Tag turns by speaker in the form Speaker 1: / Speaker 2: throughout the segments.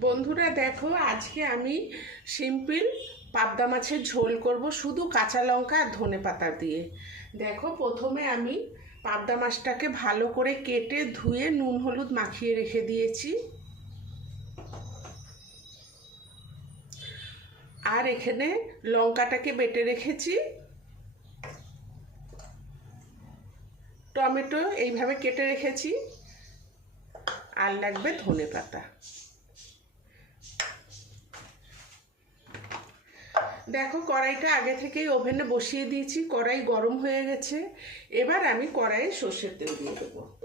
Speaker 1: বন্ধুরা দেখো, আজকে আমি সিম্পল পাবদা মাছের ঝোল করব শুধু কাঁচা লঙ্কা আর ধনে পাতা দিয়ে। দেখো, প্রথমে আমি পাবদা মাছটাকে ভালো করে কেটে ধুয়ে নুন হলুদ মাখিয়ে রেখে দিয়েছি। আর এখানে লঙ্কাটাকে বেটে রেখেছি। টমেটো এইভাবে কেটে রেখেছি। আর লাগবে ধনে পাতা। দেখো, কড়াইটা আগে থেকেই ওভেনে বসিয়ে দিয়েছি, কড়াই গরম হয়ে গেছে। এবার আমি কড়াইয়ে সর্ষের তেল দিয়ে দেবো।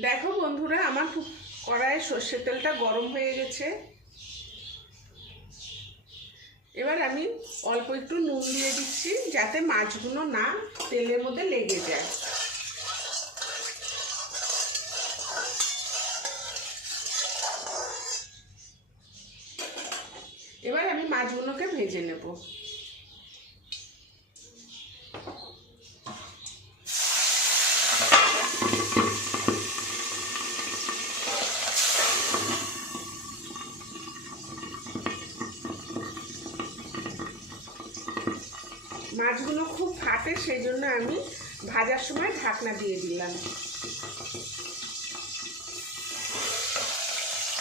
Speaker 1: দেখো বন্ধুরা, আমার খুব- কড়াইয়ে সর্ষের তেলটা গরম হয়ে গেছে। এবার আমি অল্প একটু নুন দিয়ে দিচ্ছি যাতে মাছগুলো না তেলের মধ্যে লেগে যায়। এবার আমি মাছগুলোকে ভেজে নেব। মাছগুলো খুব ফাটে, সেই জন্য আমি ভাজার সময় ঢাকনা দিয়ে দিলাম।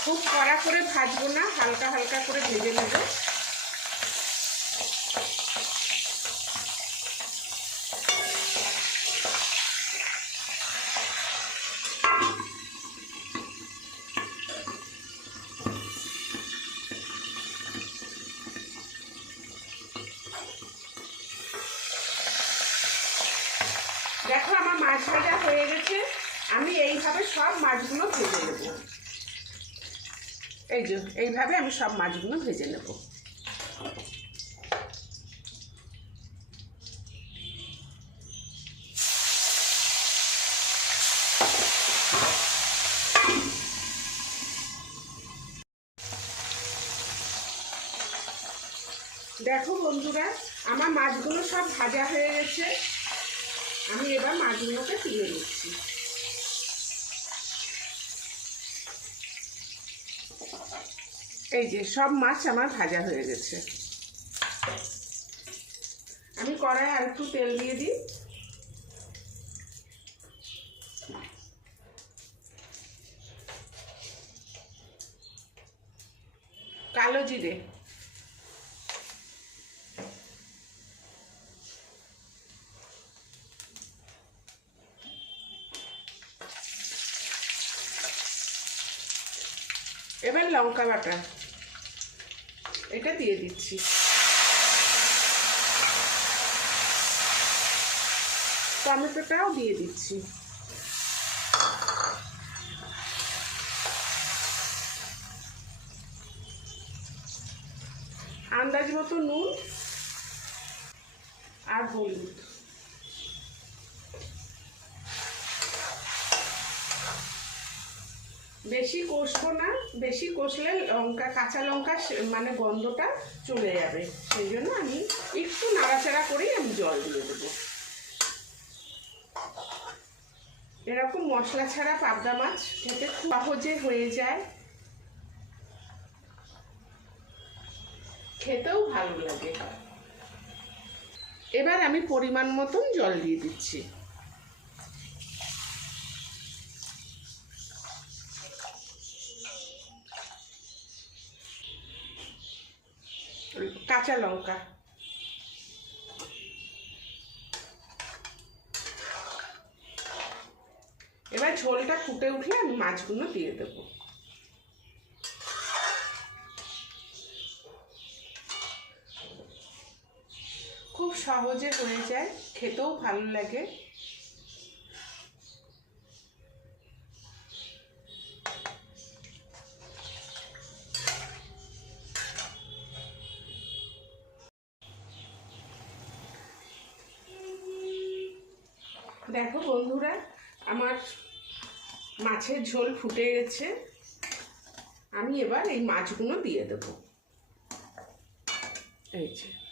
Speaker 1: খুব কড়া করে ভাজবো না, হালকা হালকা করে ভেজে নেব। দেখো, আমার মাছ ভাজা হয়ে গেছে। আমি এইভাবে সব মাছগুলো ভেজে নেব। এই যে, এইভাবে আমি সব মাছগুলো ভেজে নেব। দেখো বন্ধুরা, আমার মাছগুলো সব ভাজা হয়ে গেছে। আমি এবার মাছগুলোকে তুলে নিচ্ছি। এই যে সব মাছ আমার ভাজা হয়ে গেছে। আমি কড়াই আর একটু তেল দিয়ে দিই। কালো জিরে। এবার লঙ্কা বাটা। এটা দিয়ে দিচ্ছি। টমেটোটাও দিয়ে দিচ্ছি। আন্দাজ মতো নুন আর হলুদ। বেশি কষবো না, বেশি কষলে লঙ্কা, কাঁচা লঙ্কা মানে গন্ধটা চলে যাবে। সেই জন্য আমি একটু নাড়াচাড়া করেই আমি জল দিয়ে দেবো। এরকম মশলা ছাড়া পাবদা মাছ খেতে খুব সহজে হয়ে যায়। খেতেও ভালো লাগে। এবার আমি পরিমাণ মতন জল দিয়ে দিচ্ছি। কাঁচা লঙ্কা। এবার ঝোলটা ফুটে উঠলে আমি মাছগুলো দিয়ে দেব। খুব সহজে হয়ে যায়, খেতেও ভালো লাগে। দেখো বন্ধুরা, আমার মাছের ঝোল ফুটে গেছে। আমি এবার এই মাছগুলো দিয়ে দেবো। এই যে।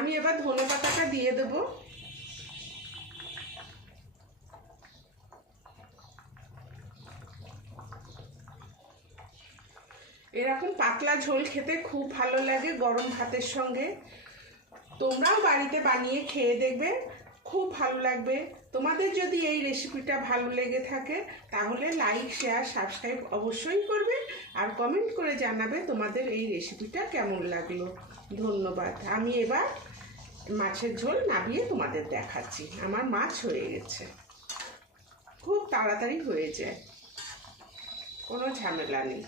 Speaker 1: আমি এবার ধনে পাতাটা দিয়ে দেবো। এরকম পাতলা ঝোল খেতে খুব ভালো লাগে গরম ভাতের সঙ্গে। তোমরাও বাড়িতে বানিয়ে খেয়ে দেখবে, খুব ভালো লাগবে। তোমাদের যদি এই রেসিপিটা ভালো লেগে থাকে, তাহলে লাইক শেয়ার সাবস্ক্রাইব অবশ্যই করবে আর কমেন্ট করে জানাবে তোমাদের এই রেসিপিটা কেমন লাগল। ধন্যবাদ। আমি এবার মাছের ঝোল নাবিয়ে তোমাদের দেখাচ্ছি। আমার মাছ হয়ে গেছে। খুব তাড়াতাড়ি হয়ে যায়। কোনো ঝামেলা নেই।